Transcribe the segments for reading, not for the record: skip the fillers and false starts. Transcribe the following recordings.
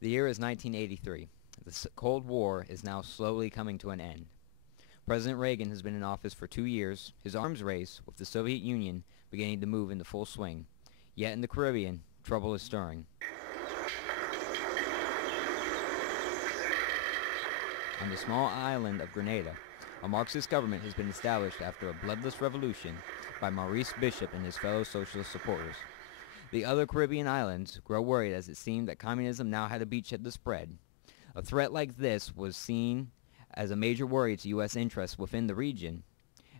The year is 1983. The Cold War is now slowly coming to an end. President Reagan has been in office for 2 years, his arms race with the Soviet Union beginning to move into full swing. Yet in the Caribbean, trouble is stirring. On the small island of Grenada, a Marxist government has been established after a bloodless revolution by Maurice Bishop and his fellow socialist supporters. The other Caribbean islands grow worried as it seemed that communism now had a beachhead to spread. A threat like this was seen as a major worry to U.S. interests within the region,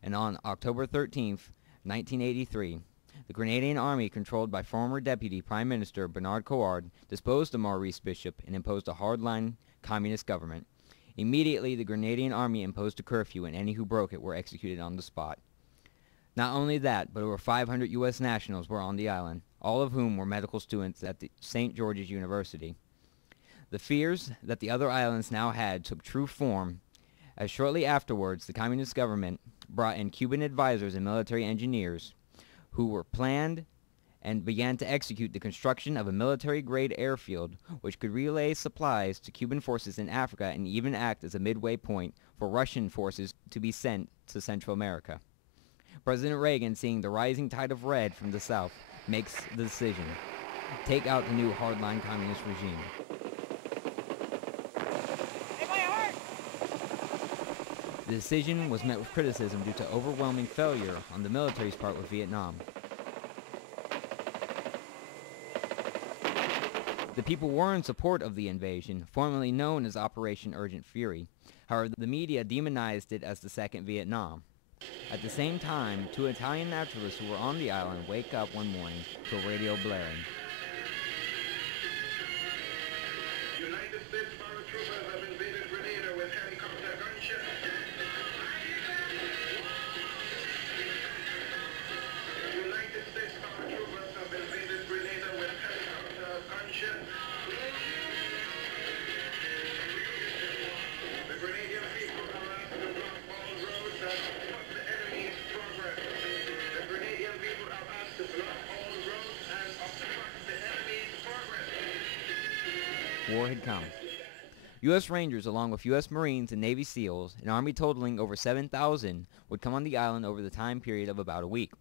and on October 13, 1983, the Grenadian army controlled by former Deputy Prime Minister Bernard Coard disposed of Maurice Bishop and imposed a hardline communist government. Immediately, the Grenadian army imposed a curfew and any who broke it were executed on the spot. Not only that, but over 500 U.S. nationals were on the island, all of whom were medical students at the St. George's University. The fears that the other islands now had took true form as shortly afterwards the communist government brought in Cuban advisors and military engineers who were planned and began to execute the construction of a military-grade airfield which could relay supplies to Cuban forces in Africa and even act as a midway point for Russian forces to be sent to Central America. President Reagan, seeing the rising tide of red from the south, makes the decision: take out the new hardline communist regime. The decision was met with criticism due to overwhelming failure on the military's part with Vietnam. The people were in support of the invasion, formerly known as Operation Urgent Fury. However, the media demonized it as the Second Vietnam. At the same time, 2 Italian naturalists who were on the island wake up one morning to a radio blaring. United States paratroopers have invaded Grenada with helicopter gunships. United States paratroopers have invaded Grenada with helicopter gunships. The Grenadian people are asked to block all roads and stop the enemy's progress. The Grenadian people are asked to block all roads and obstruct the enemy's progress. War had come. U.S. Rangers, along with U.S. Marines and Navy SEALs, an army totaling over 7,000, would come on the island over the time period of about a week.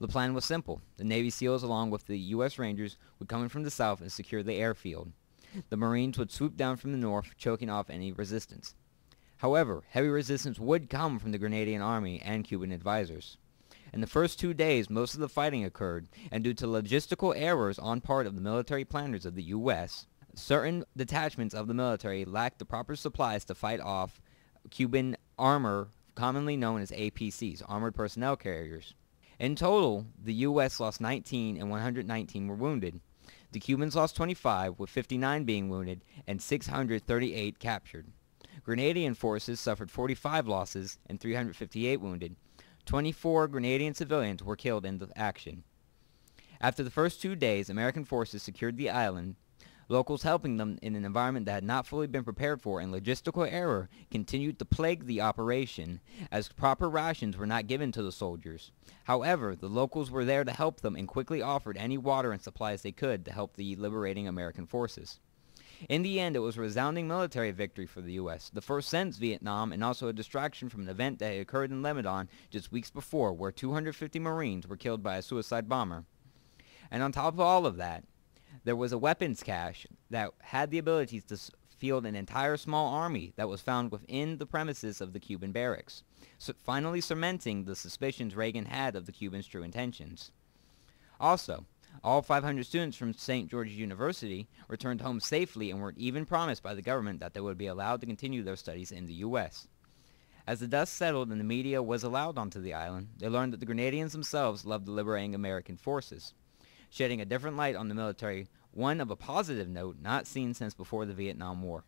The plan was simple. The Navy SEALs, along with the U.S. Rangers, would come in from the south and secure the airfield. The Marines would swoop down from the north, choking off any resistance. However, heavy resistance would come from the Grenadian army and Cuban advisors. In the first 2 days, most of the fighting occurred, and due to logistical errors on part of the military planners of the U.S., certain detachments of the military lacked the proper supplies to fight off Cuban armor, commonly known as APCs, Armored Personnel Carriers. In total, the U.S. lost 19 and 119 were wounded. The Cubans lost 25, with 59 being wounded and 638 captured. Grenadian forces suffered 45 losses and 358 wounded. 24 Grenadian civilians were killed in the action. After the first 2 days, American forces secured the island, locals helping them in an environment that had not fully been prepared for, and logistical error continued to plague the operation as proper rations were not given to the soldiers. However, the locals were there to help them and quickly offered any water and supplies they could to help the liberating American forces. In the end, it was a resounding military victory for the U.S., the first since Vietnam, and also a distraction from an event that had occurred in Lebanon just weeks before, where 250 Marines were killed by a suicide bomber. And on top of all of that, there was a weapons cache that had the abilities to field an entire small army that was found within the premises of the Cuban barracks, so finally cementing the suspicions Reagan had of the Cubans' true intentions. Also, all 500 students from St. George's University returned home safely and were even promised by the government that they would be allowed to continue their studies in the U.S. As the dust settled and the media was allowed onto the island, they learned that the Grenadians themselves loved the liberating American forces, shedding a different light on the military, one of a positive note not seen since before the Vietnam War.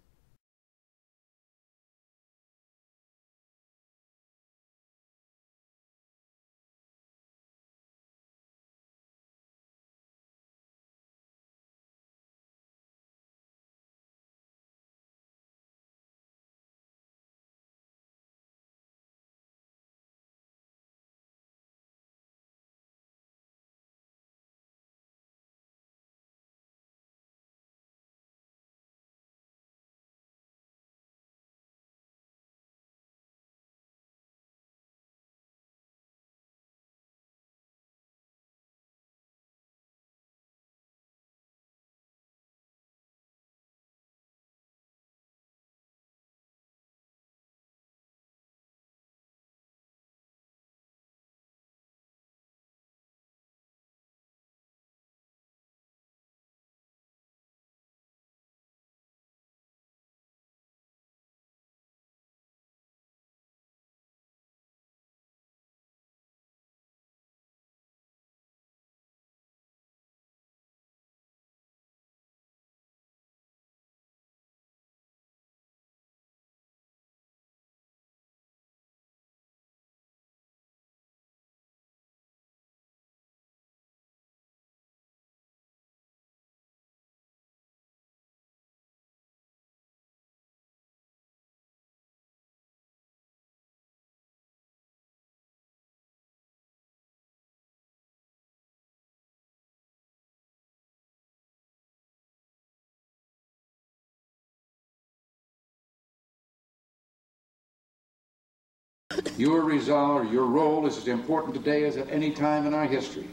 Your resolve, your role is as important today as at any time in our history.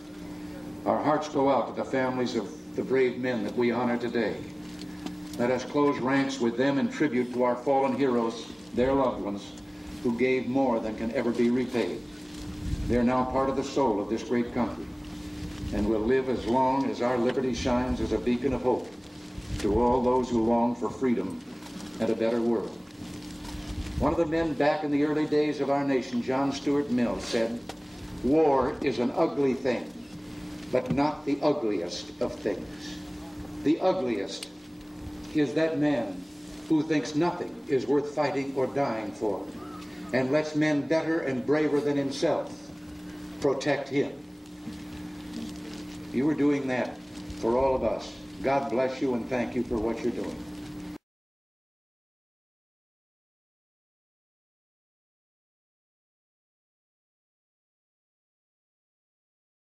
Our hearts go out to the families of the brave men that we honor today. Let us close ranks with them in tribute to our fallen heroes, their loved ones, who gave more than can ever be repaid. They're now part of the soul of this great country and will live as long as our liberty shines as a beacon of hope to all those who long for freedom and a better world. One of the men back in the early days of our nation, John Stuart Mill, said, "War is an ugly thing, but not the ugliest of things. The ugliest is that man who thinks nothing is worth fighting or dying for, and lets men better and braver than himself protect him." You are doing that for all of us. God bless you and thank you for what you're doing.